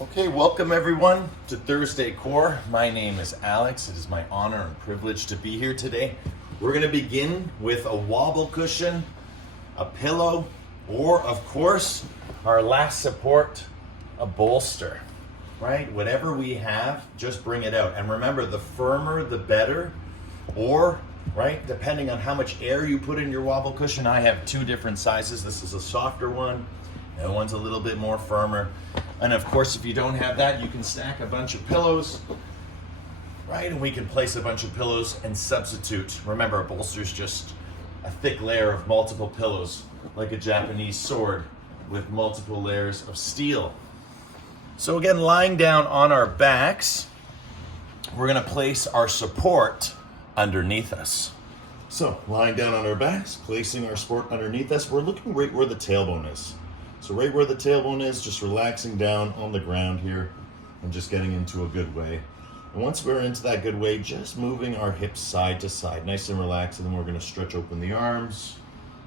Okay, welcome everyone to Thursday Core. My name is Alex. It is my honor and privilege to be here today. We're going to begin with a wobble cushion, a pillow, or of course, our last support, a bolster, right? Whatever we have, just bring it out. And remember, the firmer, the better, or, right, depending on how much air you put in your wobble cushion. I have two different sizes. This is a softer one. That one's a little bit more firmer. And of course, if you don't have that, you can stack a bunch of pillows, right? And we can place a bunch of pillows and substitute. Remember, a bolster is just a thick layer of multiple pillows, like a Japanese sword with multiple layers of steel. So again, lying down on our backs, we're gonna place our support underneath us. So lying down on our backs, placing our support underneath us, we're looking right where the tailbone is. So right where the tailbone is, just relaxing down on the ground here and just getting into a good way. And once we're into that good way, just moving our hips side to side, nice and relaxed, and then we're gonna stretch open the arms.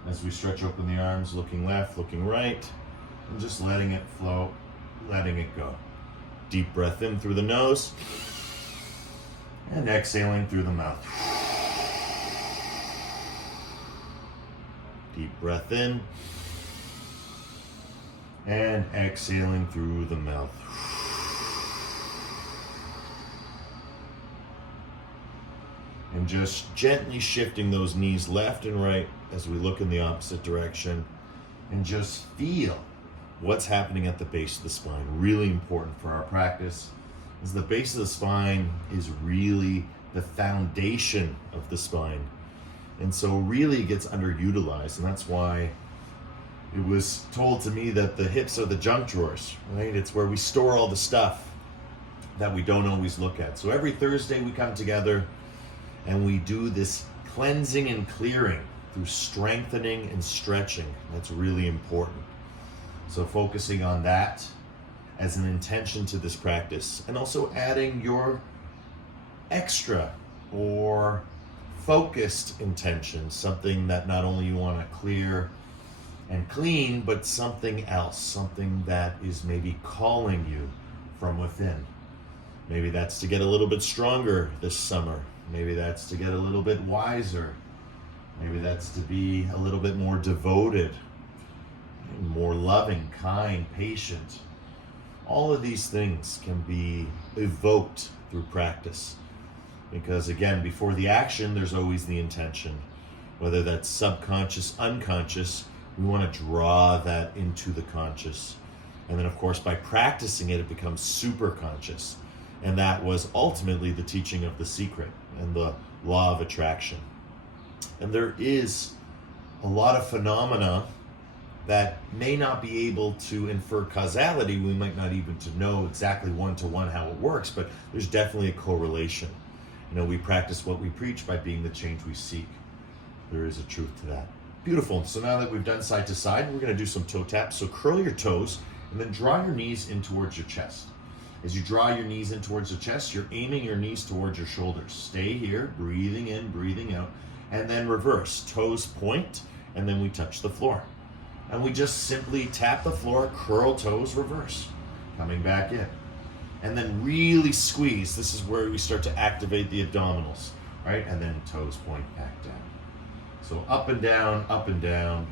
As we stretch open the arms, looking left, looking right, and just letting it flow, letting it go. Deep breath in through the nose, and exhaling through the mouth. Deep breath in, and exhaling through the mouth. And just gently shifting those knees left and right as we look in the opposite direction, and just feel what's happening at the base of the spine. Really important for our practice, is the base of the spine is really the foundation of the spine. And so really it gets underutilized, and that's why it was told to me that the hips are the junk drawers, right? It's where we store all the stuff that we don't always look at. So every Thursday we come together and we do this cleansing and clearing through strengthening and stretching. That's really important. So focusing on that as an intention to this practice, and also adding your extra or focused intention, something that not only you want to clear and clean, but something else, something that is maybe calling you from within. Maybe that's to get a little bit stronger this summer. Maybe that's to get a little bit wiser. Maybe that's to be a little bit more devoted, more loving, kind, patient. All of these things can be evoked through practice. Because again, before the action, there's always the intention. Whether that's subconscious, unconscious, we want to draw that into the conscious. And then of course, by practicing it, it becomes super conscious. And that was ultimately the teaching of The Secret and the law of attraction. And there is a lot of phenomena that may not be able to infer causality. We might not even to know exactly one-to-one how it works, but there's definitely a correlation. You know, we practice what we preach by being the change we seek. There is a truth to that. Beautiful. So now that we've done side to side, we're going to do some toe taps. So curl your toes and then draw your knees in towards your chest. As you draw your knees in towards the chest, you're aiming your knees towards your shoulders. Stay here, breathing in, breathing out, and then reverse. Toes point, and then we touch the floor. And we just simply tap the floor, curl toes, reverse. Coming back in. And then really squeeze. This is where we start to activate the abdominals, right? And then toes point back down. So up and down,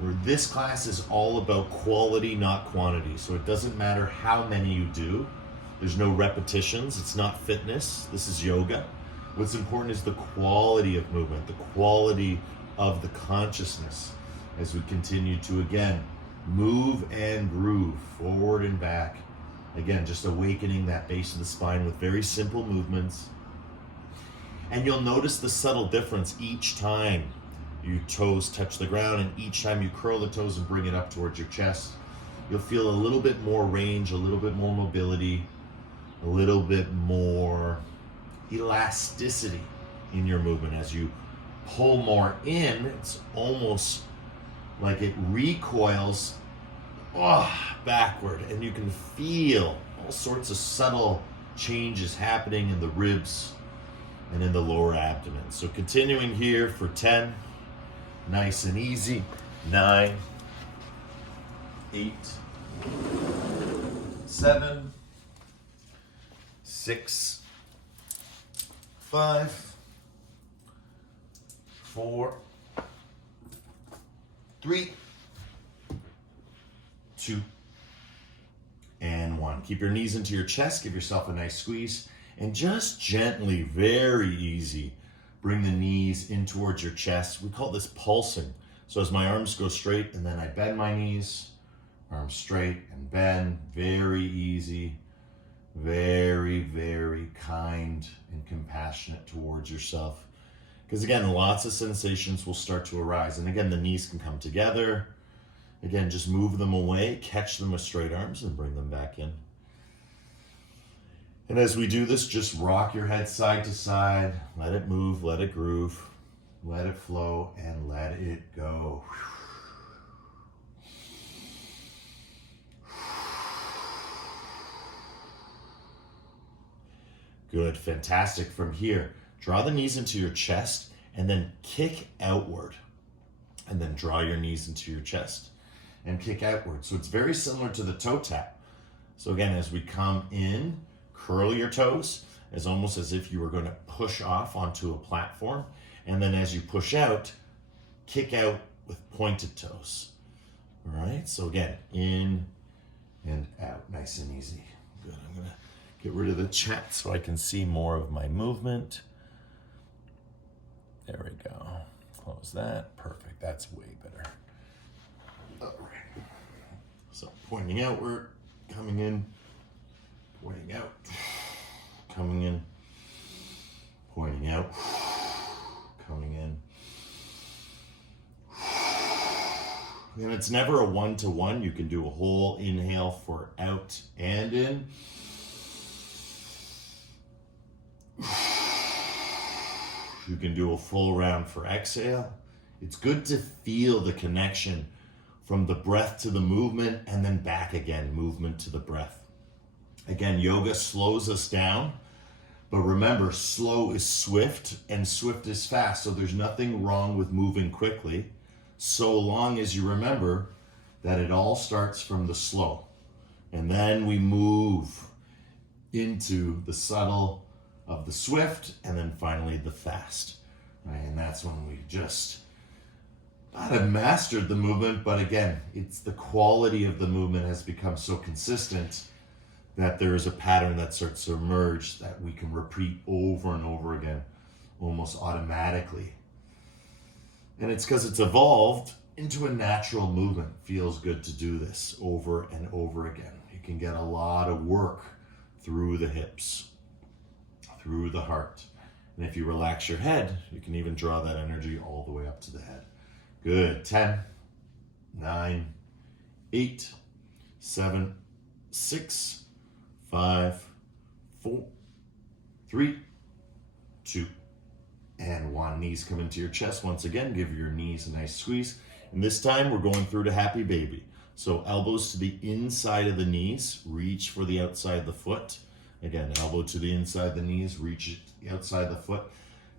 where this class is all about quality, not quantity. So it doesn't matter how many you do. There's no repetitions. It's not fitness. This is yoga. What's important is the quality of movement, the quality of the consciousness as we continue to, again, move and groove forward and back. Again, just awakening that base of the spine with very simple movements. And you'll notice the subtle difference each time your toes touch the ground, and each time you curl the toes and bring it up towards your chest. You'll feel a little bit more range, a little bit more mobility, a little bit more elasticity in your movement. As you pull more in, it's almost like it recoils backward, and you can feel all sorts of subtle changes happening in the ribs and in the lower abdomen. So continuing here for 10, nice and easy, 9, 8, 7, 6, 5, 4, 3, 2, and 1. Keep your knees into your chest. Give yourself a nice squeeze. And just gently, very easy, bring the knees in towards your chest. We call this pulsing. So as my arms go straight and then I bend my knees, arms straight and bend, very easy, very, very kind and compassionate towards yourself. Because again, lots of sensations will start to arise. And again, the knees can come together. Again, just move them away, catch them with straight arms and bring them back in. And as we do this, just rock your head side to side, let it move, let it groove, let it flow, and let it go. Good, fantastic. From here, draw the knees into your chest and then kick outward. And then draw your knees into your chest and kick outward. So it's very similar to the toe tap. So again, as we come in, curl your toes as almost as if you were going to push off onto a platform. And then as you push out, kick out with pointed toes. All right, so again, in and out, nice and easy. Good, I'm gonna get rid of the chat so I can see more of my movement. There we go, close that, perfect, that's way better. All right, so pointing outward, coming in, pointing out, coming in, pointing out, coming in. And it's never a one-to-one. You can do a whole inhale for out and in. You can do a full round for exhale. It's good to feel the connection from the breath to the movement and then back again, movement to the breath. Again, yoga slows us down, but remember, slow is swift and swift is fast. So there's nothing wrong with moving quickly, so long as you remember that it all starts from the slow. And then we move into the subtle of the swift and then finally the fast. Right? And that's when we just not have mastered the movement, but again, it's the quality of the movement has become so consistent that there is a pattern that starts to emerge that we can repeat over and over again, almost automatically. And it's because it's evolved into a natural movement. Feels good to do this over and over again. You can get a lot of work through the hips, through the heart. And if you relax your head, you can even draw that energy all the way up to the head. Good. 10, 9, 8, 7, 6, 5, 4, 3, 2, and 1. Knees come into your chest. Once again, give your knees a nice squeeze. And this time we're going through to happy baby. So elbows to the inside of the knees, reach for the outside of the foot. Again, elbow to the inside of the knees, reach the outside of the foot.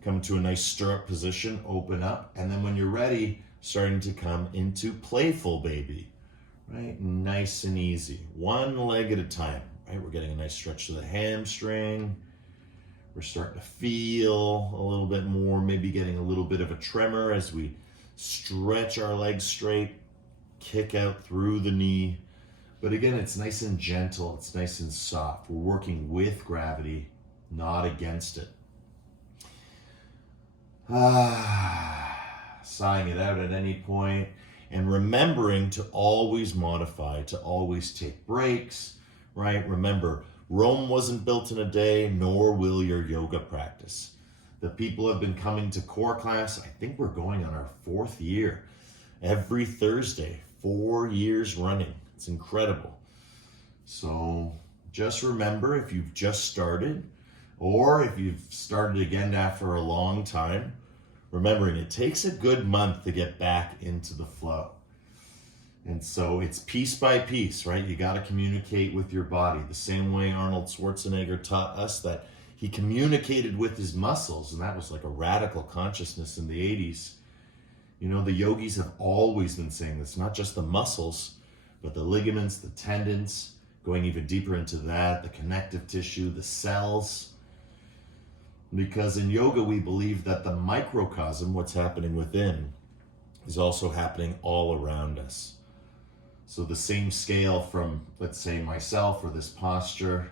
Come to a nice stirrup position, open up. And then when you're ready, starting to come into playful baby, right? Nice and easy, one leg at a time, right? We're getting a nice stretch to the hamstring. We're starting to feel a little bit more, maybe getting a little bit of a tremor as we stretch our legs straight, kick out through the knee. But again, it's nice and gentle, it's nice and soft. We're working with gravity, not against it. Sighing it out at any point, and remembering to always modify, to always take breaks, right? Remember, Rome wasn't built in a day, nor will your yoga practice. The people have been coming to core class. I think we're going on our 4th year. Every Thursday, 4 years running. It's incredible. So just remember, if you've just started, or if you've started again after a long time, remembering it takes a good month to get back into the flow. And so it's piece by piece, right? You got to communicate with your body the same way Arnold Schwarzenegger taught us that he communicated with his muscles, and that was like a radical consciousness in the 80s. You know, the yogis have always been saying this, not just the muscles, but the ligaments, the tendons, going even deeper into that, the connective tissue, the cells. Because in yoga, we believe that the microcosm, what's happening within, is also happening all around us. So the same scale from, let's say, myself or this posture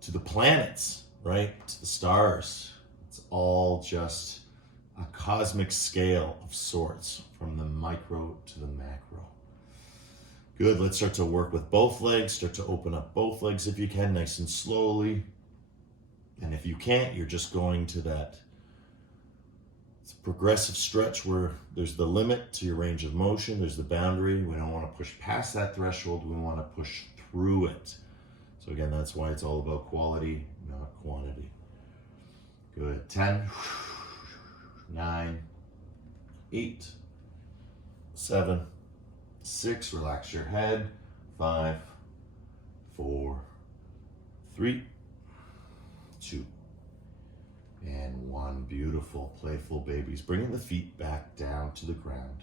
to the planets, right? To the stars. It's all just a cosmic scale of sorts from the micro to the macro. Good, let's start to work with both legs. Start to open up both legs if you can, nice and slowly. And if you can't, you're just going to that progressive stretch where there's the limit to your range of motion, there's the boundary. We don't want to push past that threshold, we want to push through it. So again, that's why it's all about quality, not quantity. Good, 10, 9, 8, 7, 6, relax your head, 5, 4, 3, 2, and 1. Beautiful, playful babies. Bringing the feet back down to the ground,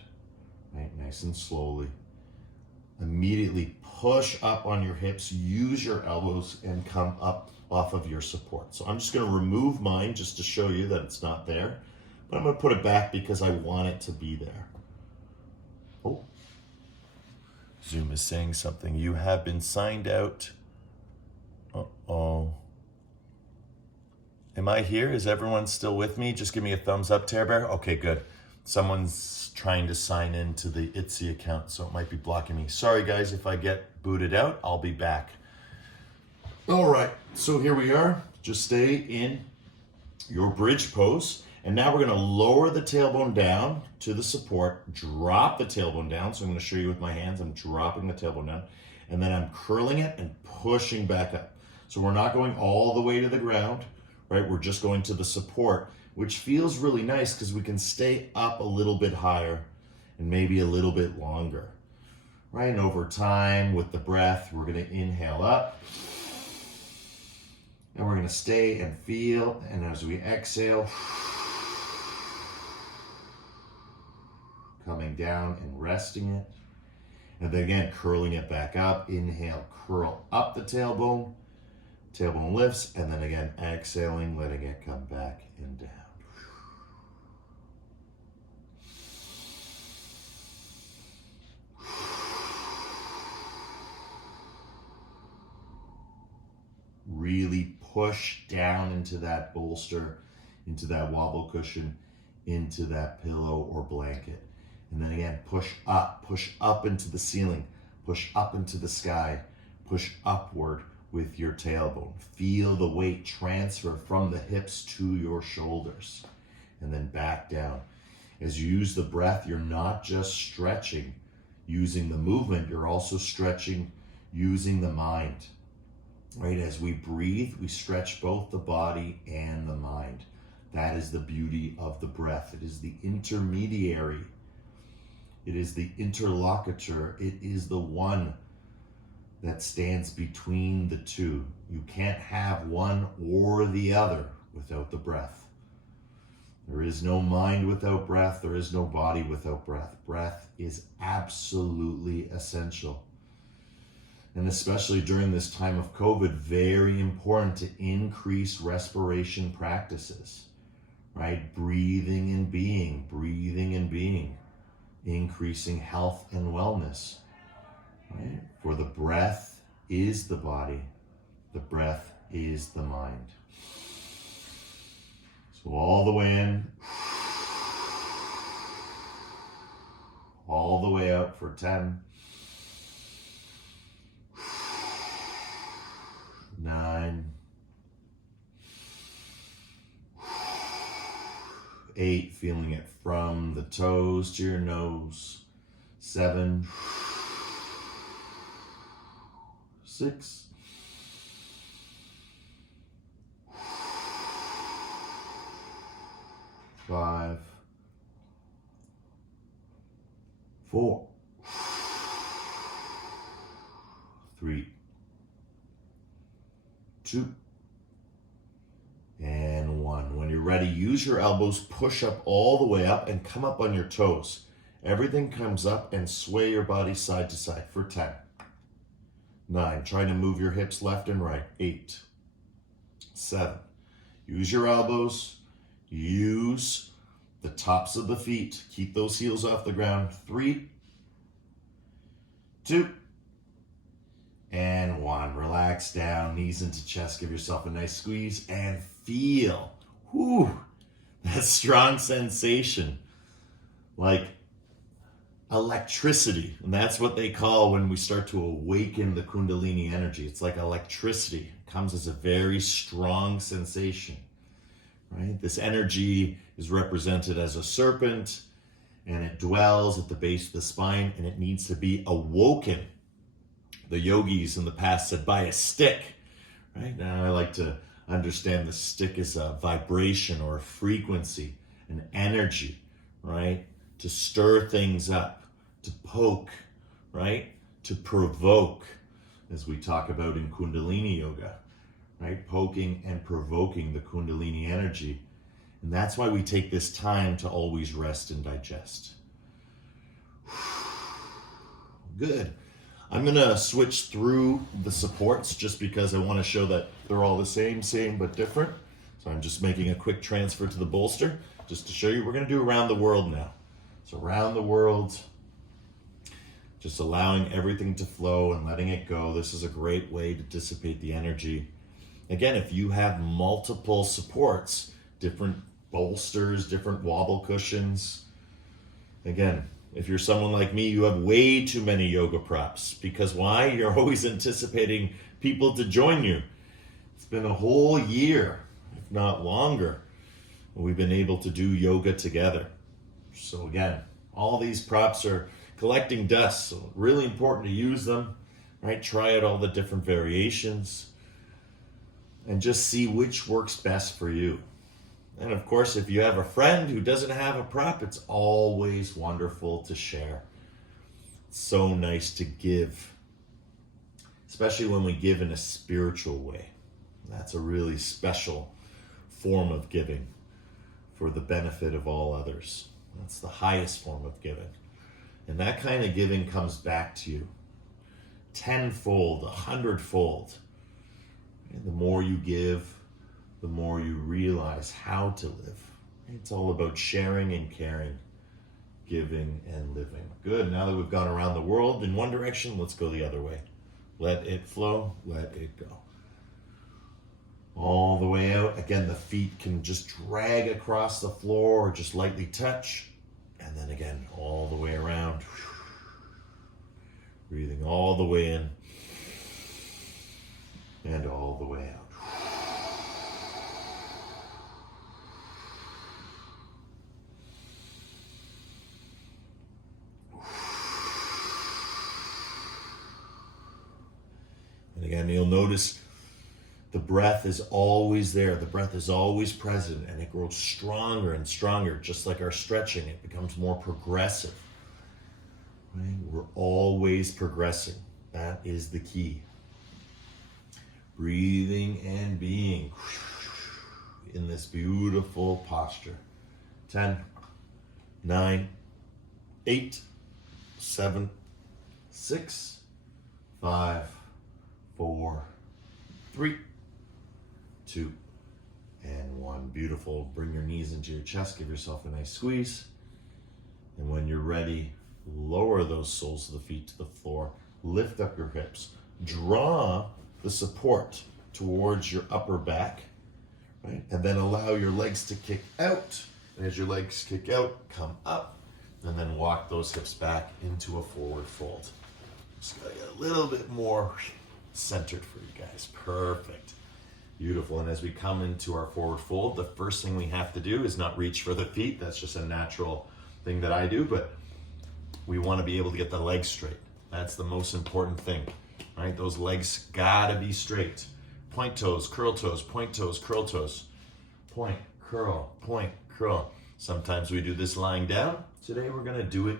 right? Nice and slowly. Immediately push up on your hips, use your elbows, and come up off of your support. So I'm just going to remove mine just to show you that it's not there, but I'm going to put it back because I want it to be there. Oh, Zoom is saying something. You have been signed out. Uh-oh. Am I here? Is everyone still with me? Just give me a thumbs up, Terror Bear. Okay, good. Someone's trying to sign in to the Etsy account, so it might be blocking me. Sorry, guys, if I get booted out, I'll be back. All right, so here we are. Just stay in your bridge pose. And now we're going to lower the tailbone down to the support, drop the tailbone down. So I'm going to show you with my hands. I'm dropping the tailbone down, and then I'm curling it and pushing back up. So we're not going all the way to the ground. Right, we're just going to the support, which feels really nice because we can stay up a little bit higher and maybe a little bit longer. Right, and over time with the breath, we're going to inhale up. And we're going to stay and feel, and as we exhale, coming down and resting it. And then again, curling it back up. Inhale, curl up the tailbone. Tailbone lifts, and then again, exhaling, letting it come back and down. Really push down into that bolster, into that wobble cushion, into that pillow or blanket. And then again, push up into the ceiling, push up into the sky, push upward with your tailbone. Feel the weight transfer from the hips to your shoulders and then back down. As you use the breath, you're not just stretching using the movement, you're also stretching using the mind. Right? As we breathe, we stretch both the body and the mind. That is the beauty of the breath. It is the intermediary. It is the interlocutor. It is the one that stands between the two. You can't have one or the other without the breath. There is no mind without breath. There is no body without breath. Breath is absolutely essential. And especially during this time of COVID, very important to increase respiration practices, right? Breathing and being, increasing health and wellness. Right? For the breath is the body, the breath is the mind. So all the way in, all the way out for 10, 9, 8, feeling it from the toes to your nose, 7, 6, 5, 4, 3, 2, and 1. When you're ready, use your elbows, push up all the way up and come up on your toes. Everything comes up and sway your body side to side for 10, 9. Try to move your hips left and right. 8, 7. Use your elbows. Use the tops of the feet. Keep those heels off the ground. 3, 2, and 1. Relax down, knees into chest. Give yourself a nice squeeze and feel, that strong sensation, like electricity. And that's what they call when we start to awaken the Kundalini energy. It's like electricity. It comes as a very strong sensation, right? This energy is represented as a serpent, and it dwells at the base of the spine, and it needs to be awoken. The yogis in the past said by a stick, right? Now I like to understand the stick as a vibration or a frequency, an energy, right? To stir things up, to poke, right? To provoke, as we talk about in Kundalini yoga, right? Poking and provoking the Kundalini energy. And that's why we take this time to always rest and digest. Good. I'm going to switch through the supports just because I want to show that they're all the same but different. So I'm just making a quick transfer to the bolster just to show you. We're going to do around the world now. So around the world, just allowing everything to flow and letting it go. This is a great way to dissipate the energy. Again, if you have multiple supports, different bolsters, different wobble cushions, again, if you're someone like me, you have way too many yoga props. Because why? You're always anticipating people to join you. It's been a whole year, if not longer, we've been able to do yoga together. So again, all these props are collecting dust, so really important to use them, right? Try out all the different variations and just see which works best for you. And of course, if you have a friend who doesn't have a prop, it's always wonderful to share. It's so nice to give, especially when we give in a spiritual way. That's a really special form of giving for the benefit of all others. That's the highest form of giving. And that kind of giving comes back to you tenfold, 100-fold. And the more you give, the more you realize how to live. It's all about sharing and caring, giving and living. Good, now that we've gone around the world in one direction, let's go the other way. Let it flow, let it go. All the way out. Again, the feet can just drag across the floor or just lightly touch. And then again, all the way around. Breathing all the way in and all the way out. And again, you'll notice the breath is always there. The breath is always present, and it grows stronger and stronger, just like our stretching. It becomes more progressive. Right? We're always progressing. That is the key. Breathing and being in this beautiful posture. 10, 9, 8, 7, 6, 5, 4, 3, 2, and 1. Beautiful. Bring your knees into your chest. Give yourself a nice squeeze. And when you're ready, lower those soles of the feet to the floor. Lift up your hips. Draw the support towards your upper back, right? And then allow your legs to kick out. And as your legs kick out, come up. And then walk those hips back into a forward fold. Just gotta get a little bit more centered for you guys. Perfect. Beautiful. And as we come into our forward fold, the first thing we have to do is not reach for the feet. That's just a natural thing that I do, but we want to be able to get the legs straight. That's the most important thing, right? Those legs gotta be straight. Point toes, curl toes, point toes, curl toes. Point, curl, point, curl. Sometimes we do this lying down. Today we're gonna do it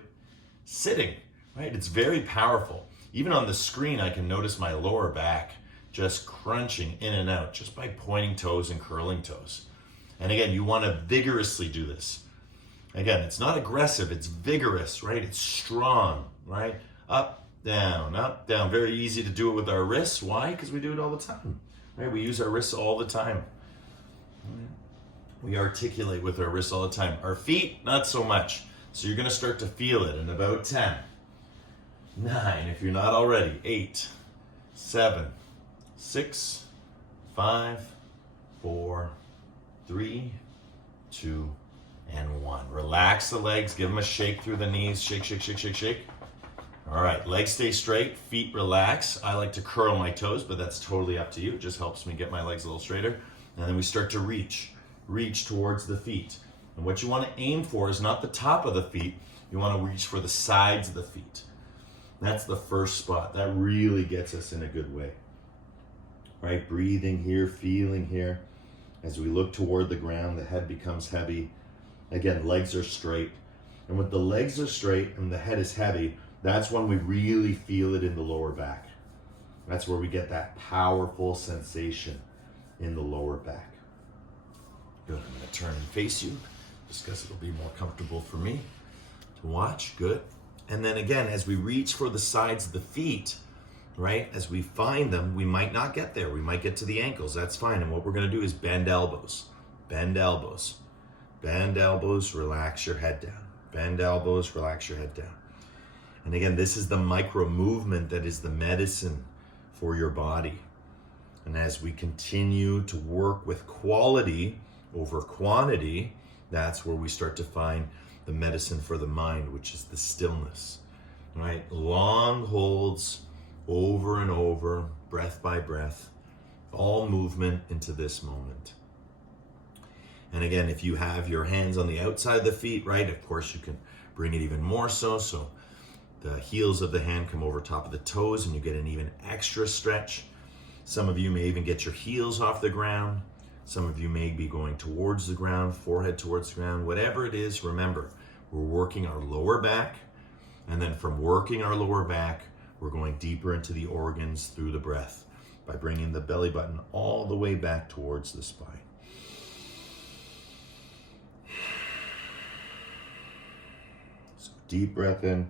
sitting, right? It's very powerful. Even on the screen, I can notice my lower back just crunching in and out just by pointing toes and curling toes. And again, you want to vigorously do this. Again, it's not aggressive, it's vigorous, right? It's strong, right? Up, down, up, down. Very easy to do it with our wrists. Why? Because we do it all the time, right? We use our wrists all the time. We articulate with our wrists all the time. Our feet, not so much. So you're going to start to feel it in about 10, 9, if you're not already, 8, 7, 6, 5, 4, 3, 2, and 1. Relax the legs. Give them a shake through the knees. Shake, shake, shake, shake, shake. All right, legs stay straight, feet relax. I like to curl my toes, but that's totally up to you. It just helps me get my legs a little straighter. And then we start to reach towards the feet. And what you want to aim for is not the top of the feet. You want to reach for the sides of the feet. That's the first spot. That really gets us in a good way. Right, breathing here, feeling here. As we look toward the ground, the head becomes heavy. Again, legs are straight. And when the legs are straight and the head is heavy, that's when we really feel it in the lower back. That's where we get that powerful sensation in the lower back. Good, I'm gonna turn and face you, just because it'll be more comfortable for me to watch. Good. And then again, as we reach for the sides of the feet, right, as we find them, we might not get there. We might get to the ankles, that's fine. And what we're gonna do is bend elbows, bend elbows, bend elbows, relax your head down. Bend elbows, relax your head down. And again, this is the micro movement that is the medicine for your body. And as we continue to work with quality over quantity, that's where we start to find the medicine for the mind, which is the stillness, right? Long holds over and over, breath by breath, all movement into this moment. And again, if you have your hands on the outside of the feet, right, of course you can bring it even more so. So the heels of the hand come over top of the toes and you get an even extra stretch. Some of you may even get your heels off the ground. Some of you may be going towards the ground, forehead towards the ground. Whatever it is, remember, we're working our lower back. And then from working our lower back, we're going deeper into the organs through the breath by bringing the belly button all the way back towards the spine. So deep breath in,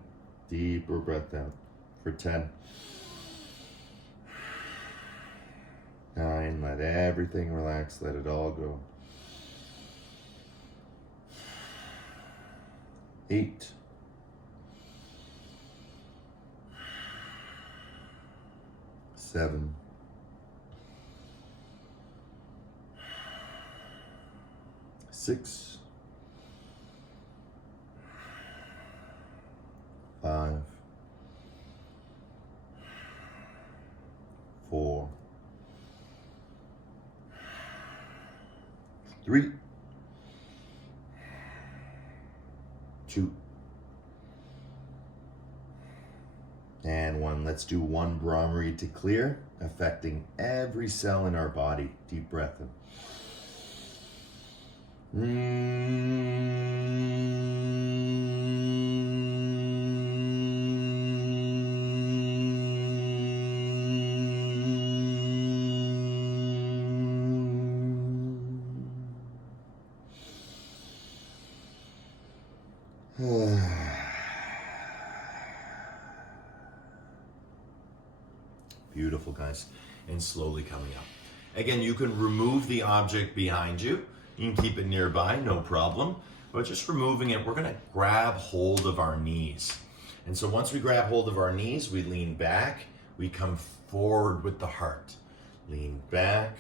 deeper breath out for 10. 9, let everything relax, let it all go. 8. 7. 6. 5. 4. 3. 2. And 1. Let's do one Brahmari to clear, affecting every cell in our body. Deep breath in. Beautiful, guys. And slowly coming up. Again, you can remove the object behind you. You can keep it nearby, no problem. But just removing it, we're gonna grab hold of our knees. And so once we grab hold of our knees, we lean back, we come forward with the heart. Lean back,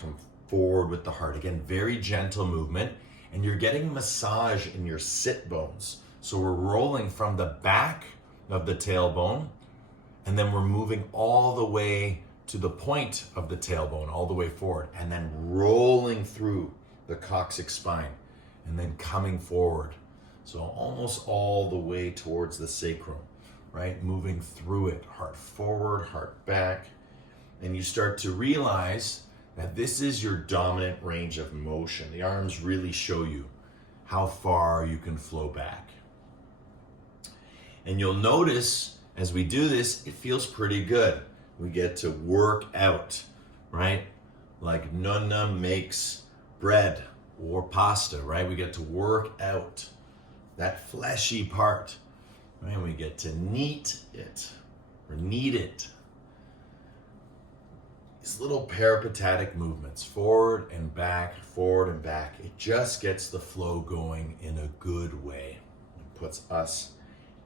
come forward with the heart. Again, very gentle movement. And you're getting massage in your sit bones. So we're rolling from the back of the tailbone, and then we're moving all the way to the point of the tailbone, all the way forward, and then rolling through the coccyx spine, and then coming forward. So almost all the way towards the sacrum, right? Moving through it, heart forward, heart back. And you start to realize that this is your dominant range of motion. The arms really show you how far you can flow back. And you'll notice as we do this, it feels pretty good. We get to work out, right? Like Nonna makes bread or pasta, right? We get to work out that fleshy part, right? We get to knead it, or need it. These little peripatetic movements, forward and back, it just gets the flow going in a good way. It puts us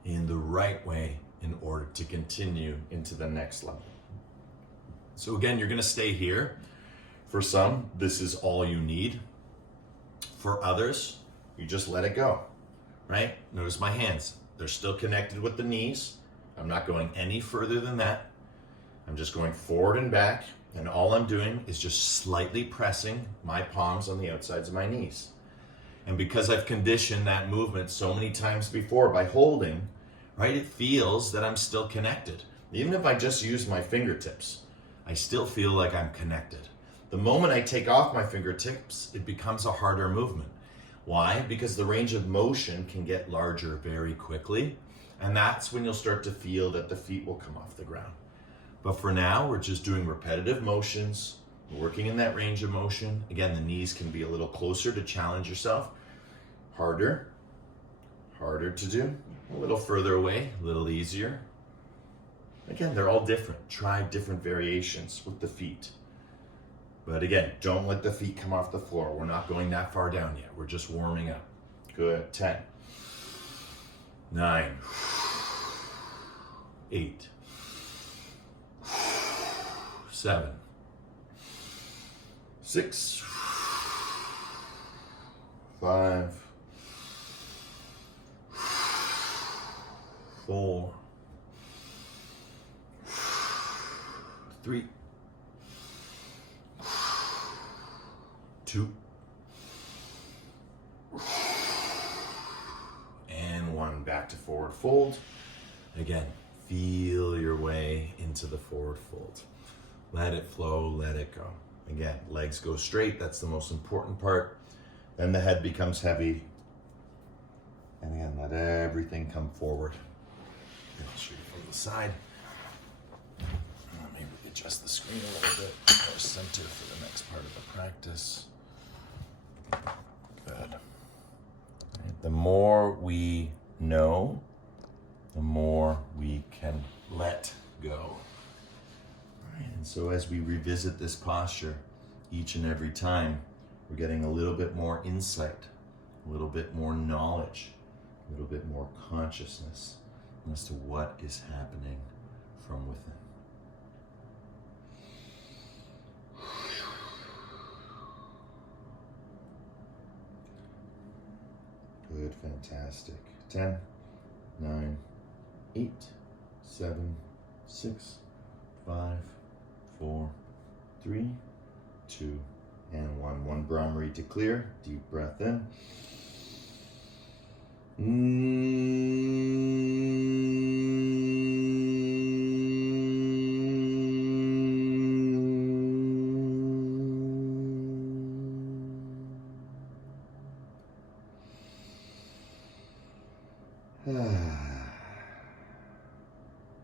in the right way in order to continue into the next level. So again, you're gonna stay here. For some, this is all you need. For others, you just let it go, right? Notice my hands. They're still connected with the knees. I'm not going any further than that. I'm just going forward and back, and all I'm doing is just slightly pressing my palms on the outsides of my knees. And because I've conditioned that movement so many times before by holding, right, it feels that I'm still connected. Even if I just use my fingertips, I still feel like I'm connected. The moment I take off my fingertips, it becomes a harder movement. Why? Because the range of motion can get larger very quickly, and that's when you'll start to feel that the feet will come off the ground. But for now, we're just doing repetitive motions, working in that range of motion. Again, the knees can be a little closer to challenge yourself. Harder to do. A little further away, a little easier. Again, they're all different. Try different variations with the feet. But again, don't let the feet come off the floor. We're not going that far down yet. We're just warming up. Good. 10, 9, 8, 7, 6, 5, 4, 3, 2, and 1. Back to forward fold. Again, feel your way into the forward fold. Let it flow, let it go. Again, legs go straight. That's the most important part. Then the head becomes heavy. And again, let everything come forward. I'll show you from the side. Maybe adjust the screen a little bit more center for the next part of the practice. Good. The more we know, the more we can let go. And so as we revisit this posture each and every time, we're getting a little bit more insight, a little bit more knowledge, a little bit more consciousness as to what is happening from within. Good, fantastic. 10, 9, 8, 7, 6, 5, 4, 3, 2, and 1. One Brahmari to clear. Deep breath in.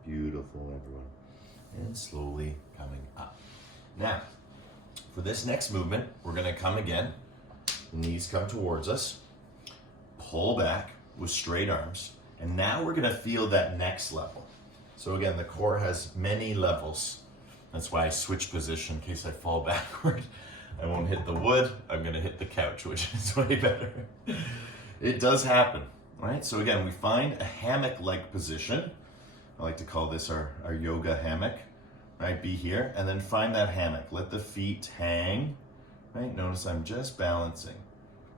Beautiful, everyone. And slowly coming up. Now, for this next movement, we're going to come again. The knees come towards us. Pull back with straight arms. And now we're going to feel that next level. So again, the core has many levels. That's why I switch position in case I fall backward. I won't hit the wood. I'm going to hit the couch, which is way better. It does happen, right? So again, we find a hammock-like position. I like to call this our yoga hammock, right? Be here, and then find that hammock. Let the feet hang, right? Notice I'm just balancing.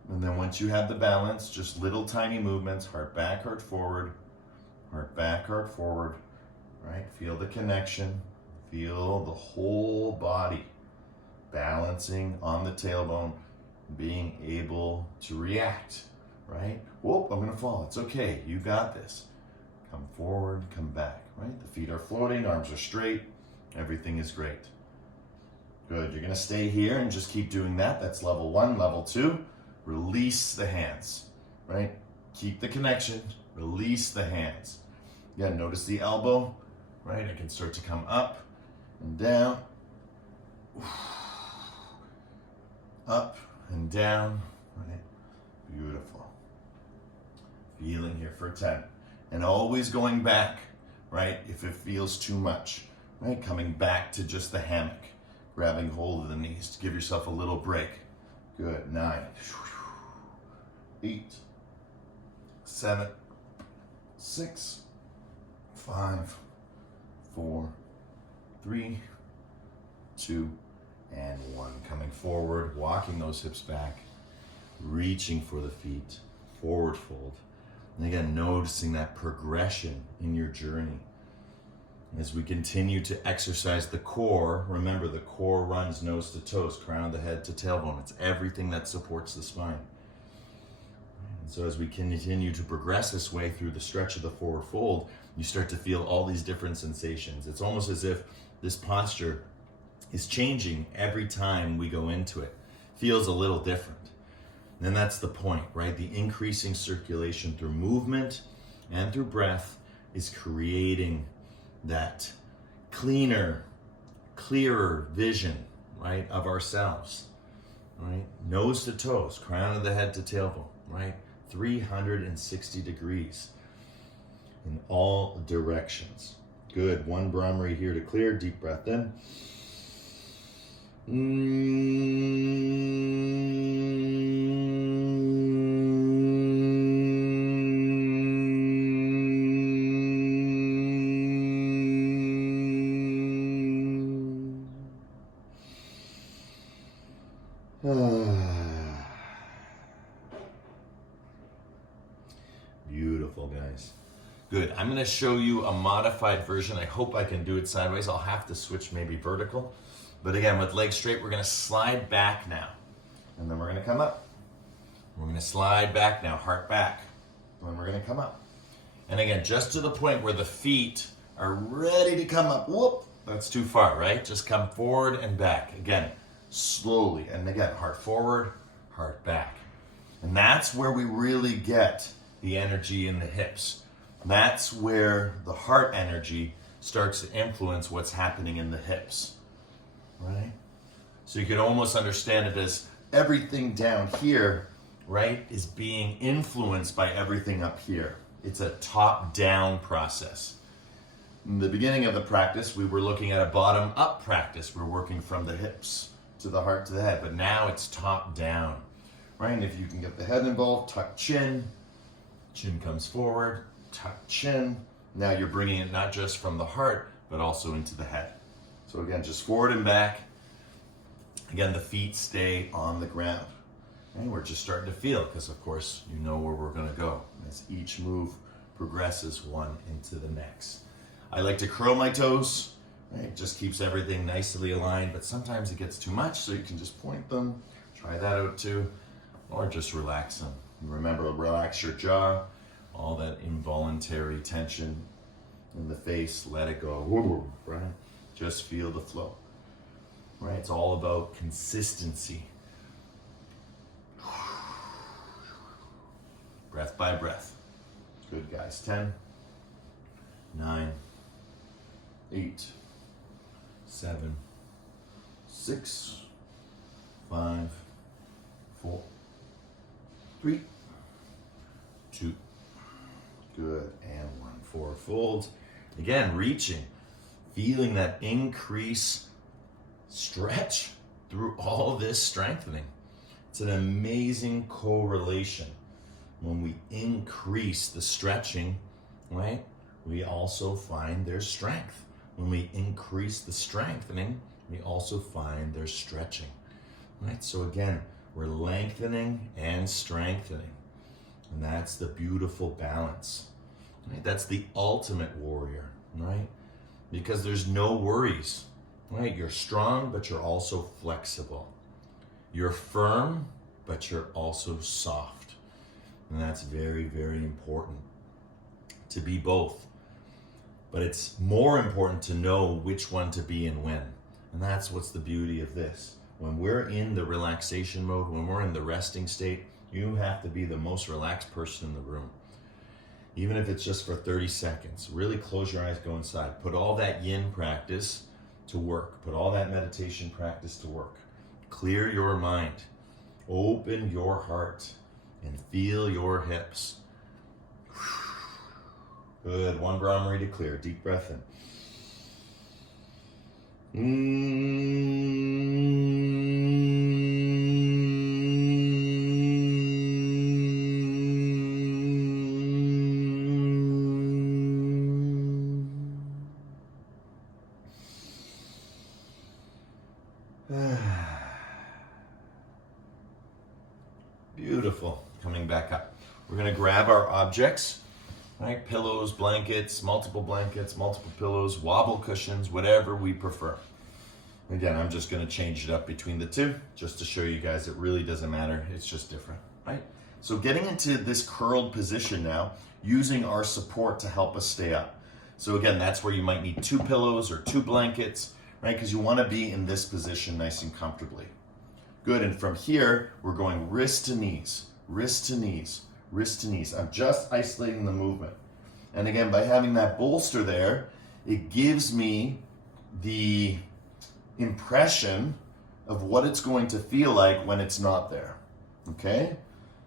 And then once you have the balance, just little tiny movements, heart back, heart forward, heart back, heart forward, right? Feel the connection, feel the whole body balancing on the tailbone, being able to react, right? Whoop, I'm gonna fall, it's okay, you got this. Come forward, come back, right? The feet are floating, arms are straight, everything is great. Good, you're gonna stay here and just keep doing that. That's level 1. Level 2, release the hands, right? Keep the connection, release the hands. Again, notice the elbow, right? It can start to come up and down. Up and down, right? Beautiful. Feeling here for 10. And always going back, right? If it feels too much, right? Coming back to just the hammock, grabbing hold of the knees to give yourself a little break. Good, 9, 8, 7, 6, 5, 4, 3, 2, and 1. Coming forward, walking those hips back, reaching for the feet, forward fold. And again, noticing that progression in your journey. As we continue to exercise the core, remember the core runs nose to toes, crown of the head to tailbone. It's everything that supports the spine. And so as we continue to progress this way through the stretch of the forward fold, you start to feel all these different sensations. It's almost as if this posture is changing every time we go into it. Feels a little different. And that's the point, right? The increasing circulation through movement and through breath is creating that cleaner, clearer vision, right, of ourselves, right? Nose to toes, crown of the head to tailbone, right? 360 degrees in all directions. Good, 1 Brahmari here to clear, deep breath in. Beautiful, guys. Good. I'm going to show you a modified version. I hope I can do it sideways. I'll have to switch maybe vertical. But again, with legs straight, we're going to slide back now. And then we're going to come up. We're going to slide back now, heart back. And then we're going to come up. And again, just to the point where the feet are ready to come up. Whoop, that's too far, right? Just come forward and back. Again, slowly. And again, heart forward, heart back. And that's where we really get the energy in the hips. That's where the heart energy starts to influence what's happening in the hips, right? So you can almost understand it as everything down here, right, is being influenced by everything up here. It's a top-down process. In the beginning of the practice, we were looking at a bottom-up practice. We're working from the hips to the heart to the head, but now it's top-down, right? And if you can get the head involved, tuck chin, chin comes forward, tuck chin. Now you're bringing it not just from the heart, but also into the head. So again, just forward and back. Again, the feet stay on the ground. And we're just starting to feel, because of course, you know where we're gonna go as each move progresses one into the next. I like to curl my toes, right? It just keeps everything nicely aligned, but sometimes it gets too much, so you can just point them. Try that out too, or just relax them. Remember to relax your jaw, all that involuntary tension in the face, let it go, right? Just feel the flow, right? It's all about consistency. Breath by breath. Good, guys. 10, 9, 8, 7, 6, 5, 4, 3, 2, good, and 1. Forward fold. Again, reaching, feeling that increase, stretch through all this strengthening. It's an amazing correlation. When we increase the stretching, right, we also find there's strength. When we increase the strengthening, we also find there's stretching, right? So again, we're lengthening and strengthening. And that's the beautiful balance, right? That's the ultimate warrior, right? Because there's no worries, right? You're strong, but you're also flexible. You're firm, but you're also soft. And that's very, very important to be both. But it's more important to know which one to be and when. And that's what's the beauty of this. When we're in the relaxation mode, when we're in the resting state, you have to be the most relaxed person in the room. Even if it's just for 30 seconds. Really close your eyes, go inside. Put all that yin practice to work. Put all that meditation practice to work. Clear your mind. Open your heart. And feel your hips. Good. One Brahmari to clear. Deep breath in. Beautiful. Coming back up. We're going to grab our objects, right? Pillows, blankets, multiple pillows, wobble cushions, whatever we prefer. Again, I'm just going to change it up between the two just to show you guys it really doesn't matter. It's just different, right? So getting into this curled position now, using our support to help us stay up. So again, that's where you might need 2 pillows or 2 blankets, right? Because you want to be in this position nice and comfortably. Good, and from here, we're going wrist to knees, wrist to knees, wrist to knees. I'm just isolating the movement. And again, by having that bolster there, it gives me the impression of what it's going to feel like when it's not there, okay?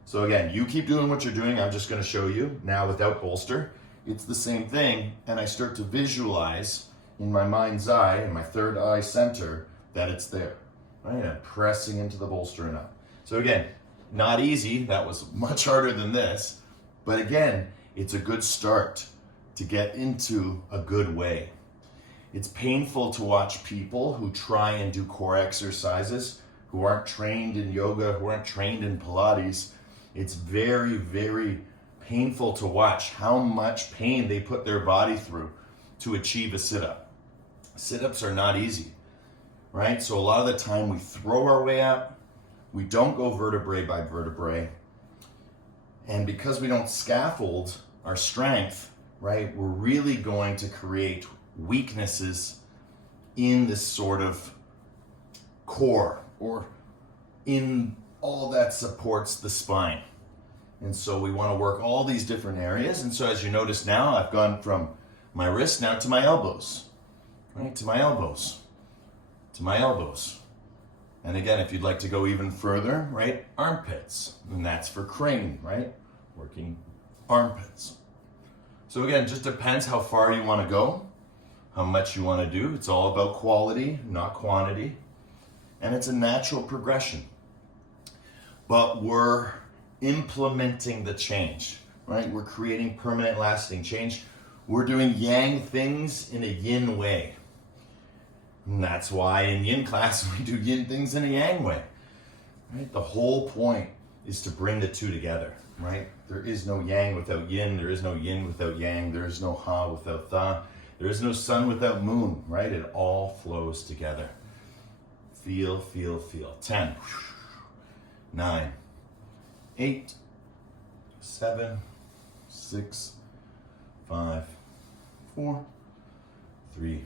So again, you keep doing what you're doing. I'm just gonna show you now without bolster. It's the same thing, and I start to visualize in my mind's eye, in my third eye center, that it's there, right? I'm pressing into the bolster and up. So again, not easy. That was much harder than this, but again, it's a good start to get into a good way. It's painful to watch people who try and do core exercises, who aren't trained in yoga, who aren't trained in Pilates. It's very, very painful to watch how much pain they put their body through to achieve a sit-up. Sit-ups are not easy, right? So a lot of the time we throw our way up, we don't go vertebrae by vertebrae, and because we don't scaffold our strength, right, we're really going to create weaknesses in this sort of core or in all that supports the spine. And so we want to work all these different areas. And so as you notice now, I've gone from my wrist now to my elbows, right? To my elbows, to my elbows. And again, if you'd like to go even further, right? Armpits, and that's for crane, right? Working armpits. So again, it just depends how far you want to go, how much you want to do. It's all about quality, not quantity. And it's a natural progression. But we're implementing the change, right? We're creating permanent, lasting change. We're doing yang things in a yin way. And that's why in yin class, we do yin things in a yang way, right? The whole point is to bring the two together, right? There is no yang without yin. There is no yin without yang. There is no ha without tha. There is no sun without moon, right? It all flows together. Feel, feel, feel. 10, 9, 8, 7, 6, 5, 4, 3,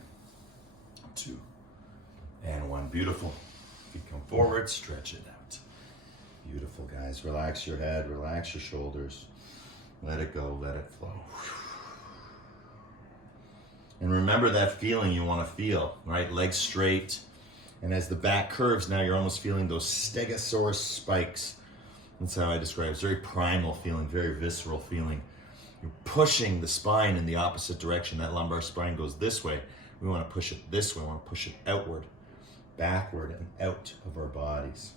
2, and 1. Beautiful. Feet come forward, stretch it out. Beautiful, guys. Relax your head, relax your shoulders. Let it go, let it flow. And remember that feeling you want to feel, right? Legs straight. And as the back curves, now you're almost feeling those stegosaurus spikes. That's how I describe it. It's very primal feeling, very visceral feeling. You're pushing the spine in the opposite direction. That lumbar spine goes this way. We want to push it this way. We want to push it outward, backward, and out of our bodies.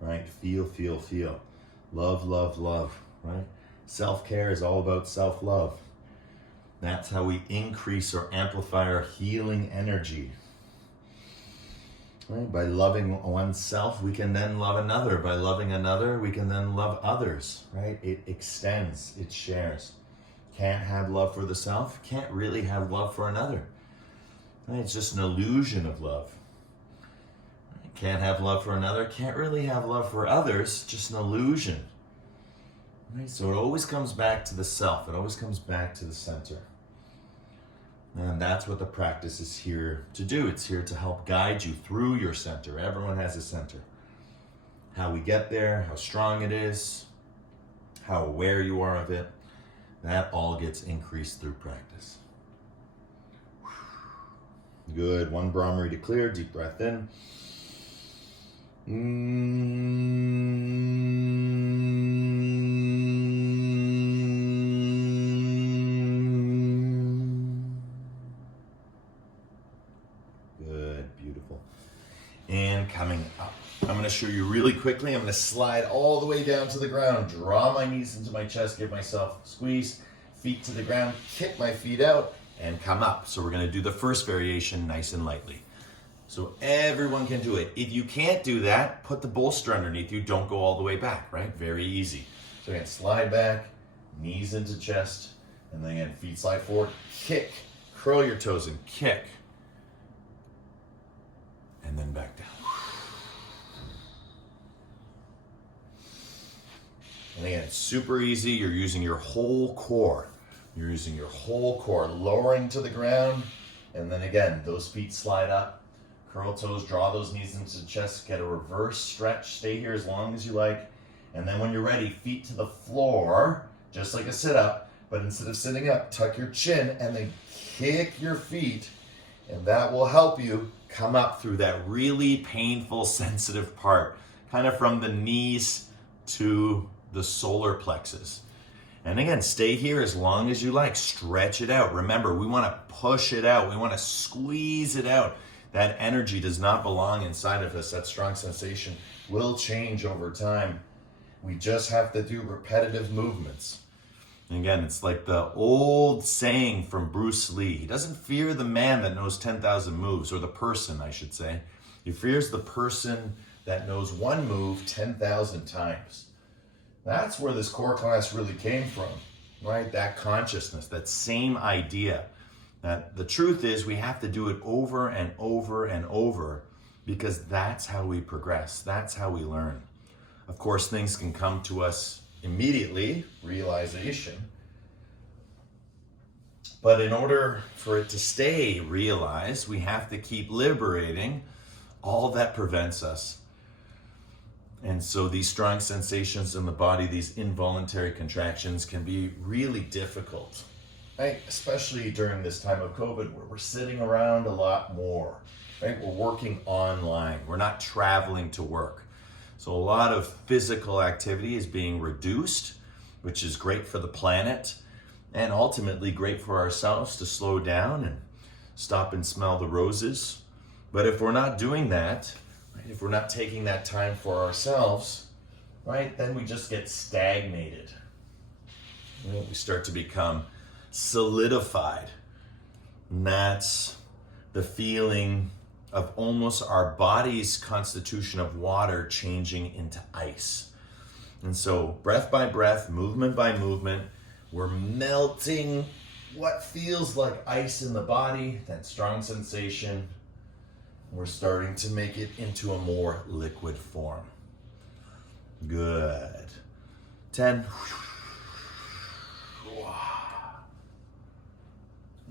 Right? Feel, feel, feel. Love, love, love. Right? Self-care is all about self-love. That's how we increase or amplify our healing energy. Right? By loving oneself, we can then love another. By loving another, we can then love others. Right? It extends, it shares. Can't have love for the self, can't really have love for another. Right? It's just an illusion of love. Right? Can't have love for another, can't really have love for others, just an illusion. Right? So it always comes back to the self, it always comes back to the center. And that's what the practice is here to do. It's here to help guide you through your center. Everyone has a center. How we get there, how strong it is, how aware you are of it, that all gets increased through practice. Good. One Brahmari to clear. Deep breath in. and coming up. I'm going to show you really quickly. I'm going to slide all the way down to the ground, draw my knees into my chest, give myself a squeeze, feet to the ground, kick my feet out, and come up. So we're going to do the first variation nice and lightly. So everyone can do it. If you can't do that, put the bolster underneath you. Don't go all the way back, right? Very easy. So again, slide back, knees into chest, and then again, feet slide forward, kick, curl your toes and kick, and then back down. And again, it's super easy. You're using your whole core. You're using your whole core, lowering to the ground, and then again, those feet slide up. Curl toes, draw those knees into the chest, get a reverse stretch, stay here as long as you like. And then when you're ready, feet to the floor, just like a sit-up, but instead of sitting up, tuck your chin and then kick your feet, and that will help you come up through that really painful, sensitive part, kind of from the knees to the solar plexus. And again, stay here as long as you like, stretch it out. Remember, we want to push it out, we want to squeeze it out. That energy does not belong inside of us. That strong sensation will change over time. We just have to do repetitive movements. And again, it's like the old saying from Bruce Lee. He doesn't fear the man that knows 10,000 moves, or the person, I should say. He fears the person that knows one move 10,000 times. That's where this core class really came from, right? That consciousness, that same idea. That the truth is we have to do it over and over and over, because that's how we progress. That's how we learn. Of course, things can come to us immediately, realization. But in order for it to stay realized, we have to keep liberating all that prevents us. And so these strong sensations in the body, these involuntary contractions, can be really difficult. Right? Especially during this time of COVID, where we're sitting around a lot more, right? We're working online. We're not traveling to work. So a lot of physical activity is being reduced, which is great for the planet and ultimately great for ourselves to slow down and stop and smell the roses. But if we're not doing that, right, if we're not taking that time for ourselves, right, then we just get stagnated. We start to become solidified. And that's the feeling of almost our body's constitution of water changing into ice. And so breath by breath, movement by movement, we're melting what feels like ice in the body, that strong sensation. We're starting to make it into a more liquid form. Good. 10.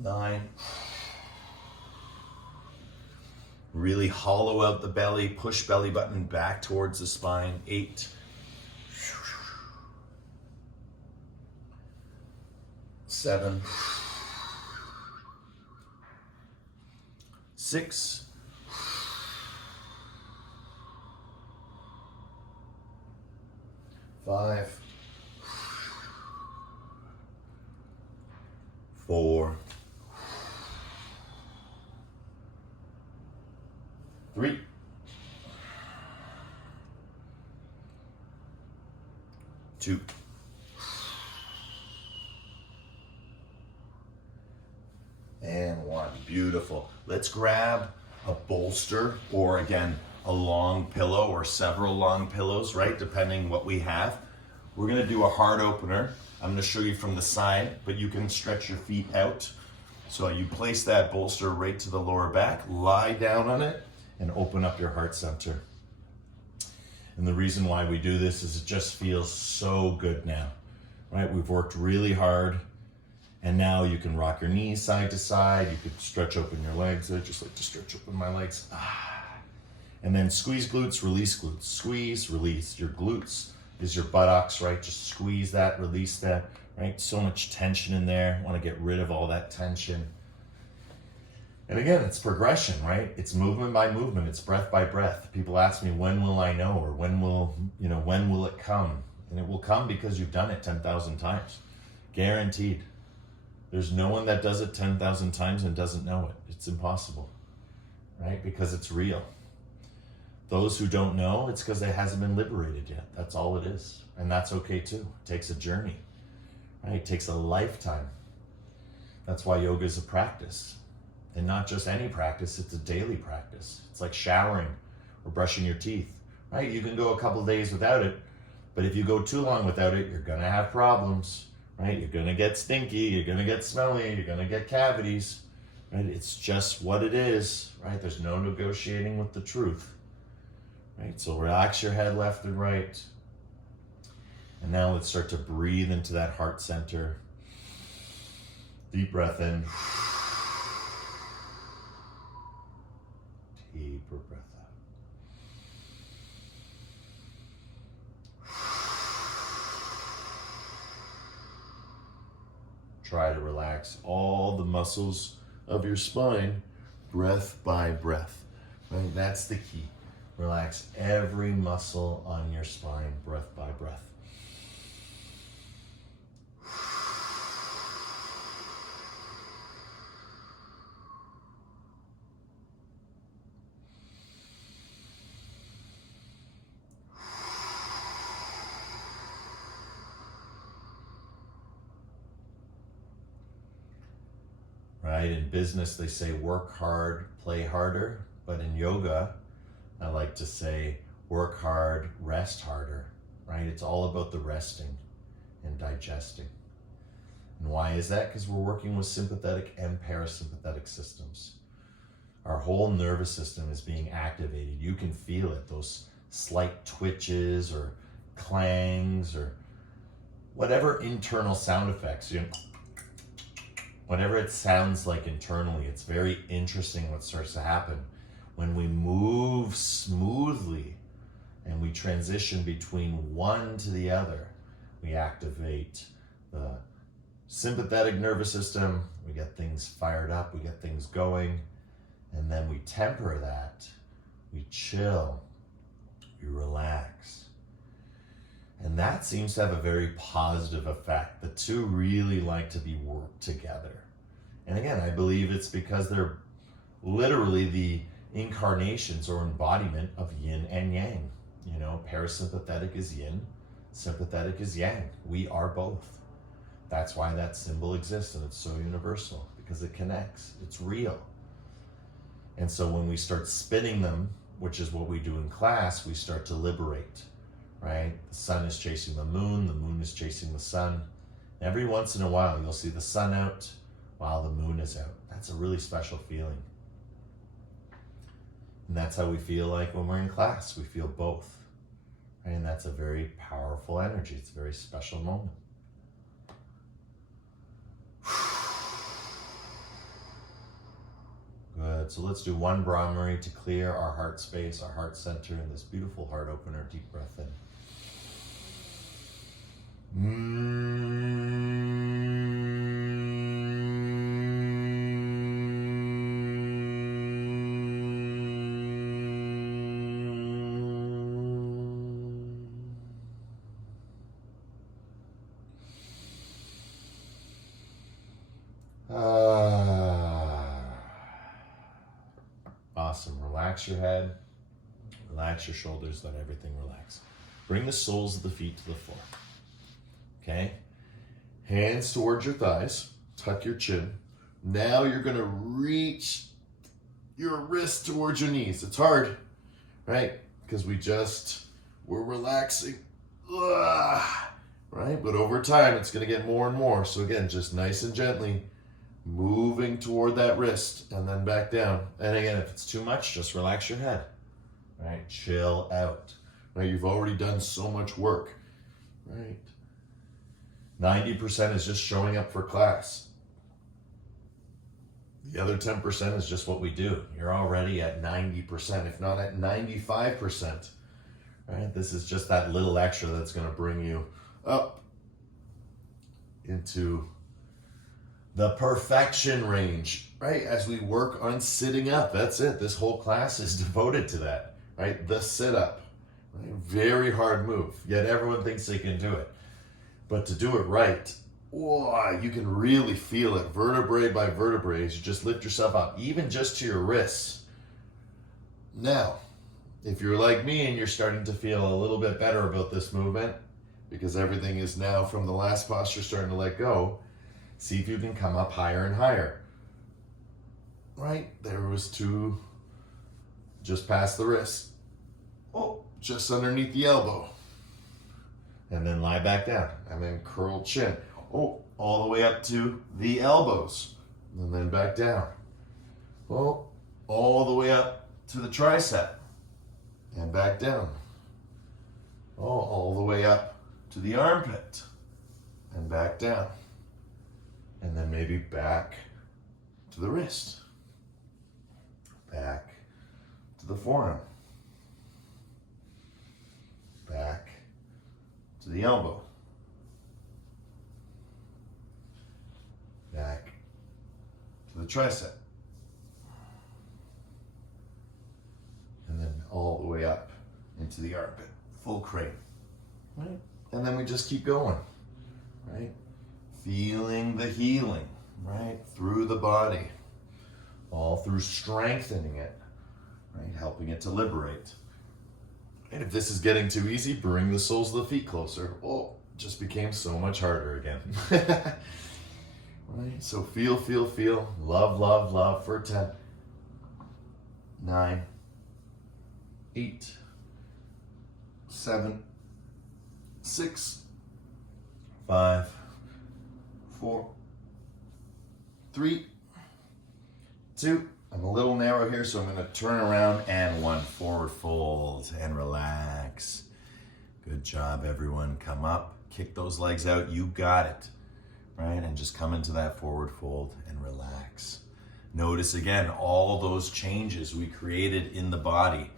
9. Really hollow out the belly, push belly button back towards the spine. 8. 7. 6. 5. 4. 3. 2. 1. Beautiful. Let's grab a bolster, or again, a long pillow or several long pillows, right? Depending what we have. We're gonna do a heart opener. I'm gonna show you from the side, but you can stretch your feet out. So you place that bolster right to the lower back, lie down on it, and open up your heart center. And the reason why we do this is it just feels so good now, right? We've worked really hard, and now you can rock your knees side to side. You could stretch open your legs. I just like to stretch open my legs. And then squeeze glutes, release glutes. Squeeze, release. Your glutes is your buttocks, right? Just squeeze that, release that, right? So much tension in there. Want to get rid of all that tension. And again, it's progression, right? It's movement by movement. It's breath by breath. People ask me, when will I know? Or when will it come? And it will come because you've done it 10,000 times. Guaranteed. There's no one that does it 10,000 times and doesn't know it. It's impossible, right? Because it's real. Those who don't know, it's because it hasn't been liberated yet. That's all it is. And that's okay too. It takes a journey, right? It takes a lifetime. That's why yoga is a practice. And not just any practice, it's a daily practice. It's like showering or brushing your teeth, right? You can go a couple of days without it, but if you go too long without it, you're gonna have problems, right? You're gonna get stinky, you're gonna get smelly, you're gonna get cavities, right? It's just what it is, right? There's no negotiating with the truth, right? So relax your head left and right. And now let's start to breathe into that heart center. Deep breath in. Deeper breath out. Try to relax all the muscles of your spine, breath by breath. Right? That's the key. Relax every muscle on your spine, breath by breath. Right? In business, they say work hard, play harder. But in yoga, I like to say work hard, rest harder. Right? It's all about the resting and digesting. And why is that? Because we're working with sympathetic and parasympathetic systems. Our whole nervous system is being activated. You can feel it, those slight twitches or clangs or whatever internal sound effects. Whatever it sounds like internally, it's very interesting what starts to happen. When we move smoothly and we transition between one to the other, we activate the sympathetic nervous system, we get things fired up, we get things going, and then we temper that, we chill, we relax. And that seems to have a very positive effect. The two really like to be worked together. And again, I believe it's because they're literally the incarnations or embodiment of yin and yang. You know, parasympathetic is yin, sympathetic is yang. We are both. That's why that symbol exists and it's so universal, because it connects, it's real. And so when we start spinning them, which is what we do in class, we start to liberate. Right? The sun is chasing the moon is chasing the sun. And every once in a while, you'll see the sun out while the moon is out. That's a really special feeling. And that's how we feel like when we're in class. We feel both. Right? And that's a very powerful energy. It's a very special moment. Good. So let's do one Brahmari to clear our heart space, our heart center, and this beautiful heart opener. Deep breath in. Awesome. Relax your head, relax your shoulders, let everything relax. Bring the soles of the feet to the floor. Okay? Hands towards your thighs, tuck your chin. Now you're gonna reach your wrist towards your knees. It's hard, right? Because we're relaxing, right? But over time, it's gonna get more and more. So again, just nice and gently, moving toward that wrist and then back down. And again, if it's too much, just relax your head, right? Chill out, right? You've already done so much work, right? 90% is just showing up for class. The other 10% is just what we do. You're already at 90%, if not at 95%, right? This is just that little extra that's going to bring you up into the perfection range, right? As we work on sitting up, that's it. This whole class is devoted to that, right? The sit-up, right? Very hard move, yet everyone thinks they can do it. But to do it right, you can really feel it vertebrae by vertebrae as you just lift yourself up, even just to your wrists. Now, if you're like me and you're starting to feel a little bit better about this movement, because everything is now from the last posture starting to let go, see if you can come up higher and higher. Right? There was two just past the wrist. Oh, just underneath the elbow. And then lie back down. And then curl chin. Oh, all the way up to the elbows. And then back down. Oh, all the way up to the tricep. And back down. Oh, all the way up to the armpit. And back down. And then maybe back to the wrist. Back to the forearm. Back to the elbow. Back to the tricep. And then all the way up into the armpit. Full crane. Right? And then we just keep going. Right? Feeling the healing. Right? Through the body. All through strengthening it. Right? Helping it to liberate. And if this is getting too easy, bring the soles of the feet closer. Oh, just became so much harder again. Right? So feel. Love for 10, 9, 8, 7, 6, 5, 4, 3, 2. I'm a little narrow here, so I'm going to turn around and 1. Forward fold and relax. Good job, everyone. Come up, kick those legs out. You got it. Right? And just come into that forward fold and relax. Notice again all those changes we created in the body.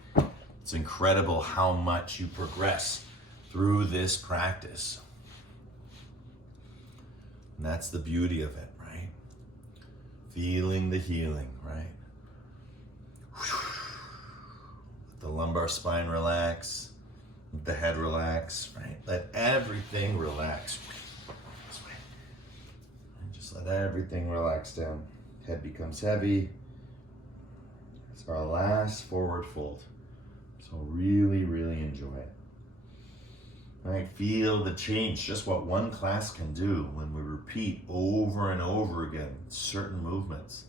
It's incredible how much you progress through this practice. And that's the beauty of it, right? Feeling the healing, right? Let the lumbar spine relax. Let the head relax, right? Let everything relax. This way. And just let everything relax down. Head becomes heavy. It's our last forward fold. So really enjoy it. All right, feel the change, just what one class can do when we repeat over and over again certain movements.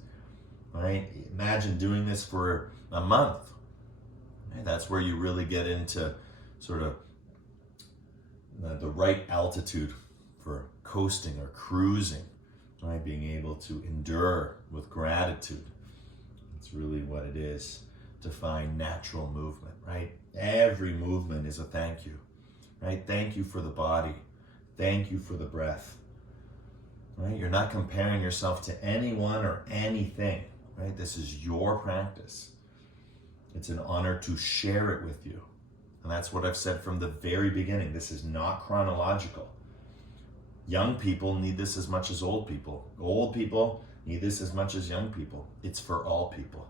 Right? Imagine doing this for a month. Right? That's where you really get into sort of the right altitude for coasting or cruising. Right? Being able to endure with gratitude. That's really what it is to find natural movement, right? Every movement is a thank you, right? Thank you for the body. Thank you for the breath, right? You're not comparing yourself to anyone or anything, right? This is your practice. It's an honor to share it with you. And that's what I've said from the very beginning. This is not chronological. Young people need this as much as old people. Old people need this as much as young people. It's for all people,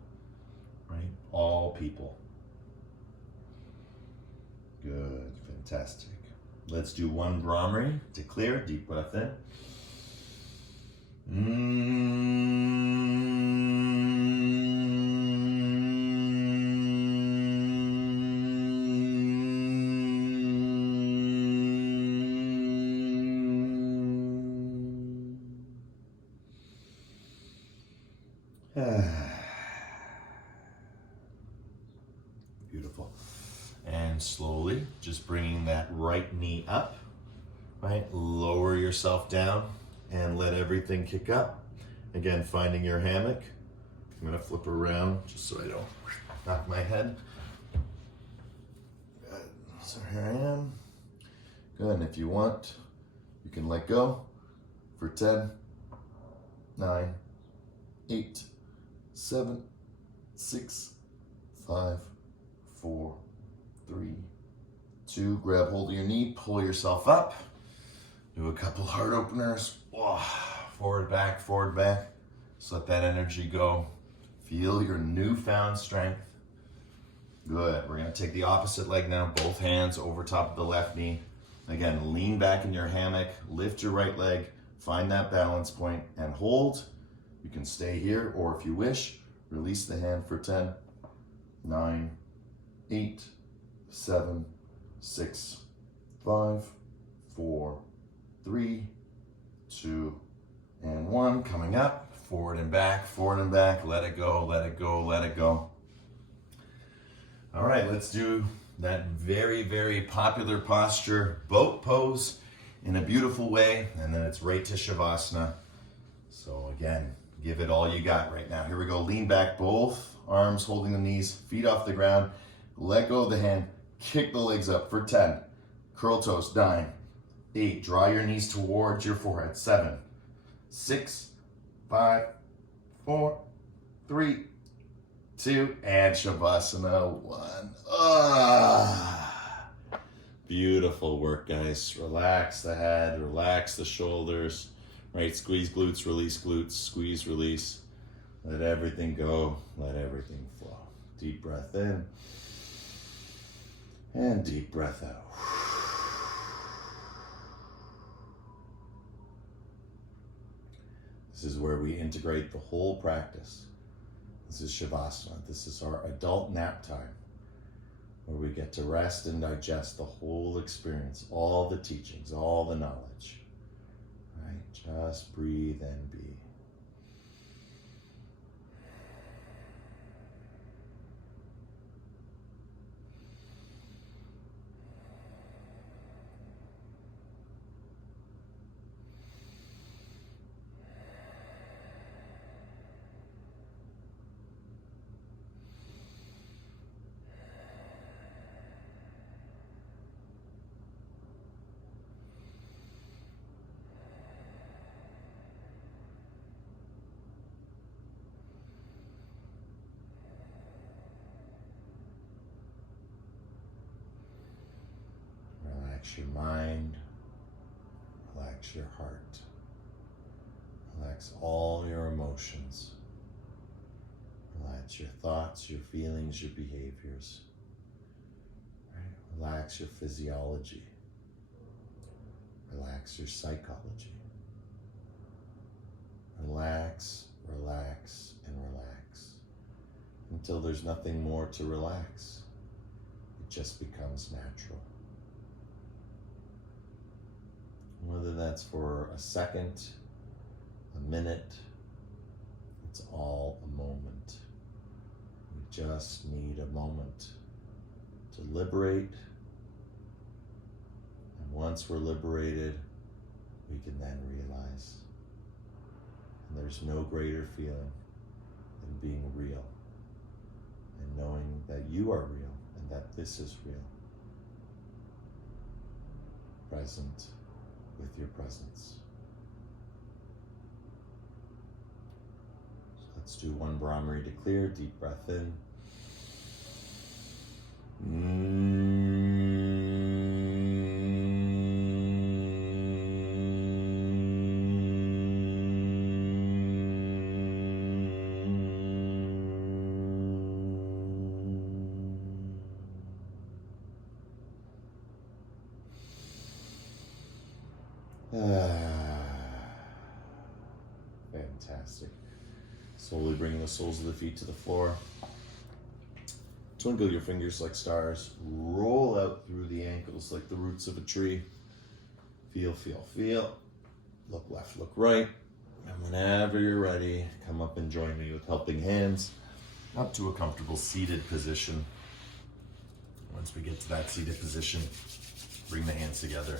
right? All people. Good, fantastic. Let's do one Brahmari to clear. Deep breath in. Beautiful. And slowly, just bringing that right knee up, right? Lower yourself down and let everything kick up. Again, finding your hammock. I'm gonna flip around just so I don't knock my head. Good. So here I am. Good, and if you want, you can let go for 10, 9, 8, 7, 6, 5, 4, 3, 2. Grab hold of your knee, pull yourself up. Do a couple heart openers. Forward, back, forward, back. Just let that energy go. Feel your newfound strength. Good. We're going to take the opposite leg now. Both hands over top of the left knee. Again, lean back in your hammock. Lift your right leg. Find that balance point and hold. You can stay here, or if you wish, release the hand for 10, 9, 8, 7, 6, 5, 4, 3, 2, and 1. Coming up, forward and back, forward and back. Let it go, let it go, let it go. All right, let's do that very, very popular posture, boat pose, in a beautiful way, and then it's right to Shavasana. So again, give it all you got right now. Here we go. Lean back, both arms holding the knees, feet off the ground. Let go of the hand, kick the legs up for 10. Curl toes, 9, 8. Draw your knees towards your forehead. 7, 6, 5, 4, 3, 2, and Shavasana, 1. Beautiful work, guys. Relax the head, relax the shoulders, right? Squeeze glutes, squeeze, release. Let everything go, let everything flow. Deep breath in, and deep breath out. This is where we integrate the whole practice. This is Shavasana. This is our adult nap time, where we get to rest and digest the whole experience, all the teachings, all the knowledge. Right? Just breathe and be. Relax your mind, relax your heart, relax all your emotions, relax your thoughts, your feelings, your behaviors, right? Relax your physiology, relax your psychology, relax, relax, and relax until there's nothing more to relax. It just becomes natural. Whether that's for a second, a minute, it's all a moment. We just need a moment to liberate. And once we're liberated, we can then realize. And there's no greater feeling than being real and knowing that you are real and that this is real. Present with your presence. So let's do one Brahmari to clear. Deep breath in. Fantastic. Slowly bringing the soles of the feet to the floor. Twinkle your fingers like stars. Roll out through the ankles like the roots of a tree. Feel, feel, feel. Look left, look right. And whenever you're ready, come up and join me with helping hands up to a comfortable seated position. Once we get to that seated position, bring the hands together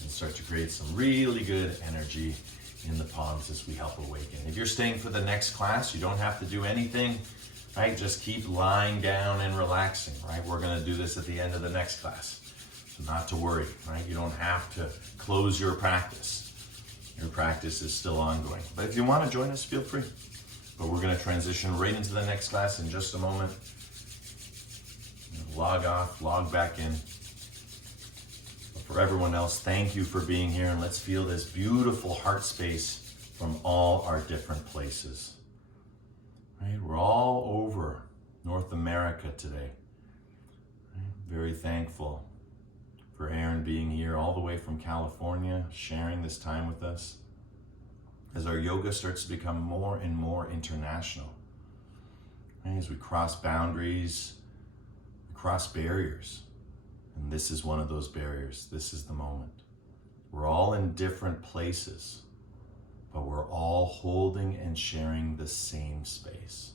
and start to create some really good energy in the palms as we help awaken. If you're staying for the next class, you don't have to do anything, right? Just keep lying down and relaxing, right? We're gonna do this at the end of the next class. So not to worry, right? You don't have to close your practice. Your practice is still ongoing. But if you wanna join us, feel free. But we're gonna transition right into the next class in just a moment. Log off, log back in. For everyone else, thank you for being here, and let's feel this beautiful heart space from all our different places. Right? We're all over North America today. Right? Very thankful for Aaron being here all the way from California, sharing this time with us as our yoga starts to become more and more international. Right? As we cross boundaries, cross barriers. And this is one of those barriers. This is the moment. We're all in different places, but we're all holding and sharing the same space.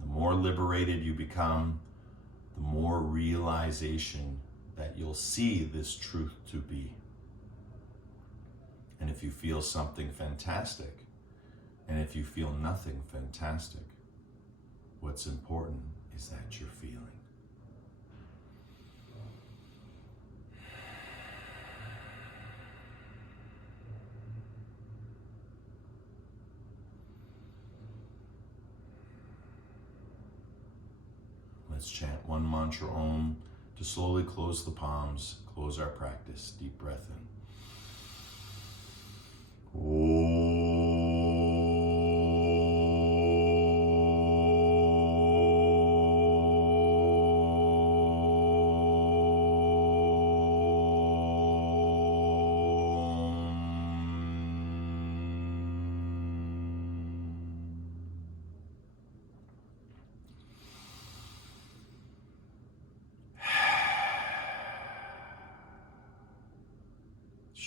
The more liberated you become, the more realization that you'll see this truth to be. And if you feel something, fantastic. And if you feel nothing, fantastic. What's important is that you're feeling. Let's chant one mantra Om to slowly close the palms, close our practice. Deep breath in.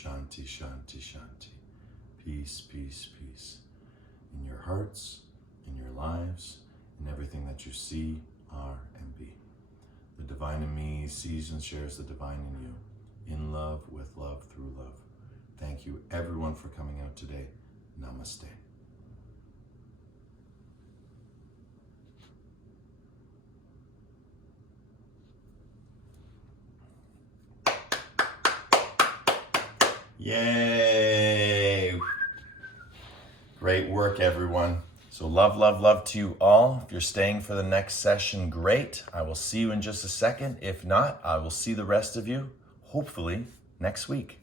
Shanti, Shanti, Shanti. Peace, peace, peace. In your hearts, in your lives, in everything that you see, are, and be. The divine in me sees and shares the divine in you. In love, with love, through love. Thank you everyone for coming out today. Namaste. Yay! Great work, everyone. So love, love, love to you all. If you're staying for the next session, great. I will see you in just a second. If not, I will see the rest of you, hopefully, next week.